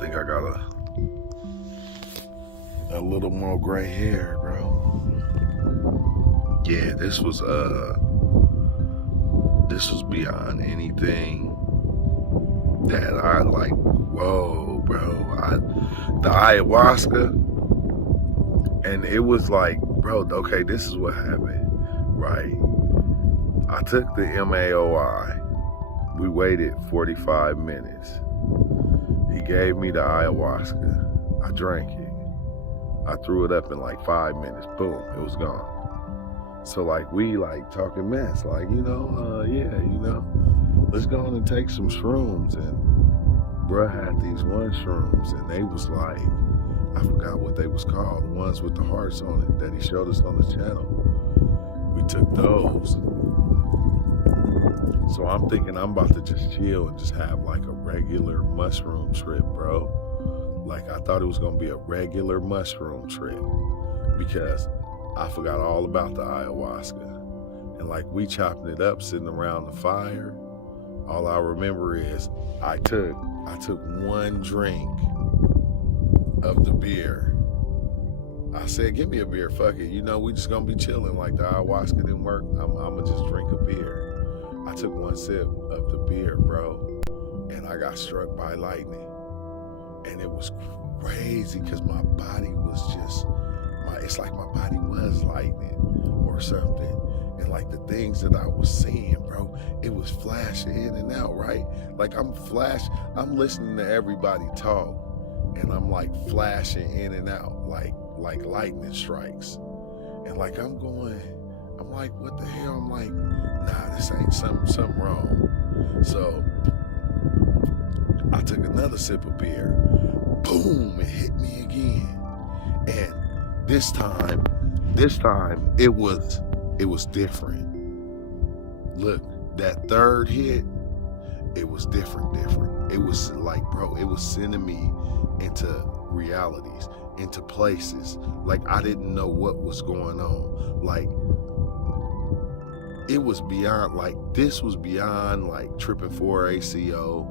think I got a little more gray hair, bro. Yeah, this was beyond anything that I like. Whoa, bro. The ayahuasca, and it was like, bro, okay, this is what happened, right? I took the MAOI. We waited 45 minutes. He gave me the ayahuasca. I drank it. I threw it up in like 5 minutes. Boom, it was gone. So like we like talking mess, like, let's go on and take some shrooms. And bruh had these one shrooms, and they was like, I forgot what they was called, the ones with the hearts on it that he showed us on the channel. We took those. So I'm thinking I'm about to just chill and just have like a regular mushroom trip, bro. Like I thought it was gonna be a regular mushroom trip because I forgot all about the ayahuasca. And like we chopping it up, sitting around the fire. All I remember is I took one drink of the beer. I said, give me a beer, fuck it. We just gonna be chilling. Like the ayahuasca didn't work, I'm gonna just drink a beer. I took one sip of the beer, bro, and I got struck by lightning. And it was crazy because my body was just, it's like my body was lightning or something. And like the things that I was seeing, bro, it was flashing in and out, right? Like I'm listening to everybody talk, and I'm like flashing in and out, like lightning strikes. And like I'm like, what the hell? I'm like, nah, this ain't something wrong. So I took another sip of beer. Boom, it hit me again. And this time it was different. Look, that third hit, it was different. It was like, bro, it was sending me into realities, into places. Like I didn't know what was going on. Like it was beyond, like this was beyond like tripping 4ACO.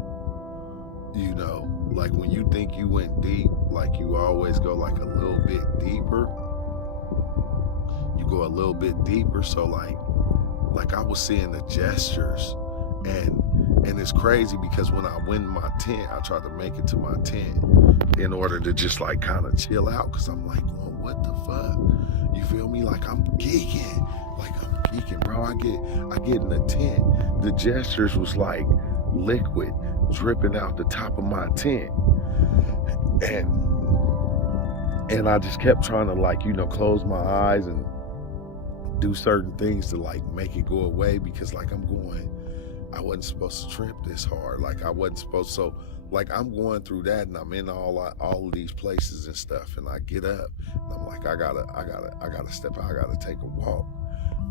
Like when you think you went deep, like you always go like a little bit deeper. You go a little bit deeper. So like I was seeing the gestures, and it's crazy because when I went in my tent, I tried to make it to my tent in order to just like kind of chill out, because I'm like, well, what the fuck? You feel me? Like I'm geeking, bro. I get in the tent. The gestures was like liquid dripping out the top of my tent, and I just kept trying to like close my eyes and do certain things to like make it go away, because like I wasn't supposed to trip this hard. Like I wasn't supposed. So like I'm going through that, and I'm in all of these places and stuff, and I get up and I'm like, I gotta step out, I gotta take a walk.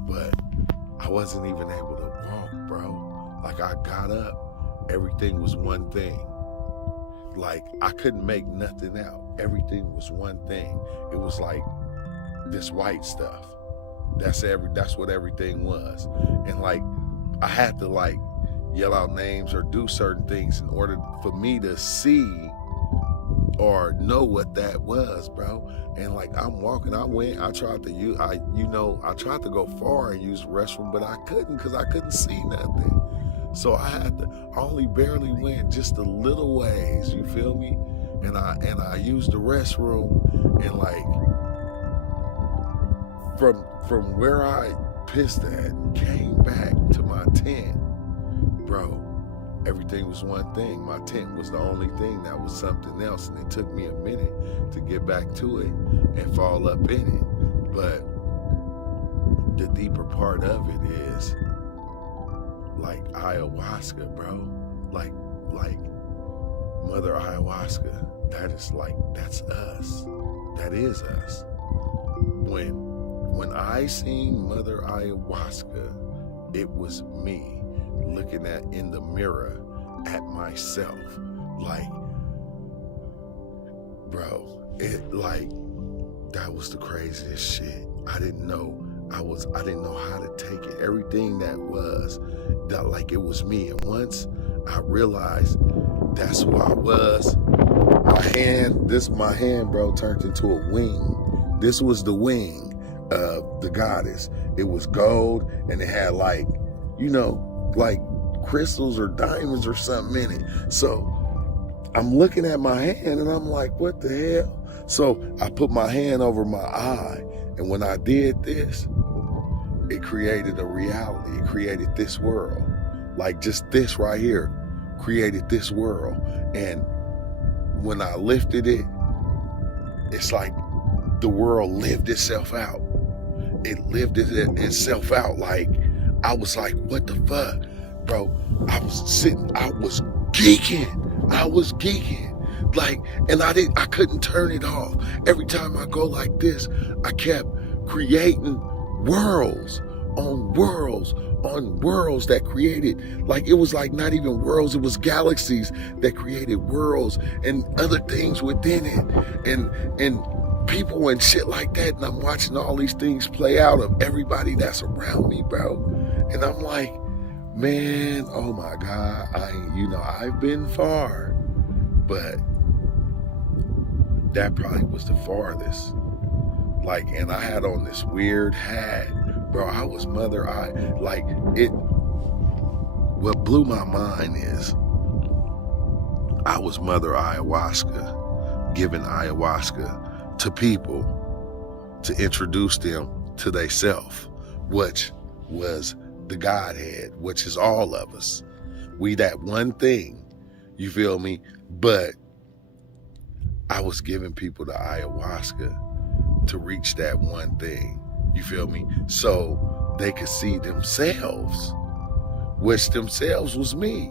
But I wasn't even able to walk, bro. Like I got up, everything was one thing. Like I couldn't make nothing out. Everything was one thing. It was like this white stuff. That's what everything was. And like I had to like yell out names or do certain things in order for me to see or know what that was, bro. And like I'm walking, I tried to go far and use the restroom, but I couldn't, because I couldn't see nothing. So I only barely went just a little ways, you feel me? And I used the restroom, and like from where I pissed at and came back to my tent, bro, everything was one thing. My tent was the only thing that was something else, and it took me a minute to get back to it and fall up in it. But the deeper part of it is like ayahuasca, bro. Like Mother Ayahuasca. That's us. That is us. When I seen Mother Ayahuasca, it was me looking in the mirror at myself. Like, bro, that was the craziest shit. I didn't know how to take it. Everything that like it was me. And once I realized that's who I was my hand, bro, turned into a wing. This was the wing of the goddess. It was gold, and it had like, like crystals or diamonds or something in it. So I'm looking at my hand and I'm like, what the hell? So I put my hand over my eye, and when I did this, it created a reality. It created this world. Like just this right here created this world. And when I lifted it, it's like the world lived itself out. It lived itself out. Like, I was like, what the fuck? Bro, I was geeking. Like, and I couldn't turn it off. Every time I go like this, I kept creating worlds on worlds on worlds that created, like, it was like not even worlds, it was galaxies that created worlds and other things within it, and people and shit like that. And I'm watching all these things play out of everybody that's around me, bro. And I'm like, man, oh my God, I've been far, but that probably was the farthest. Like, and I had on this weird hat, bro. I was Mother what blew my mind is I was Mother Ayahuasca, giving ayahuasca to people to introduce them to they self, which was the Godhead, which is all of us. We that one thing, you feel me? But I was giving people the ayahuasca to reach that one thing, you feel me? So they could see themselves, which themselves was me.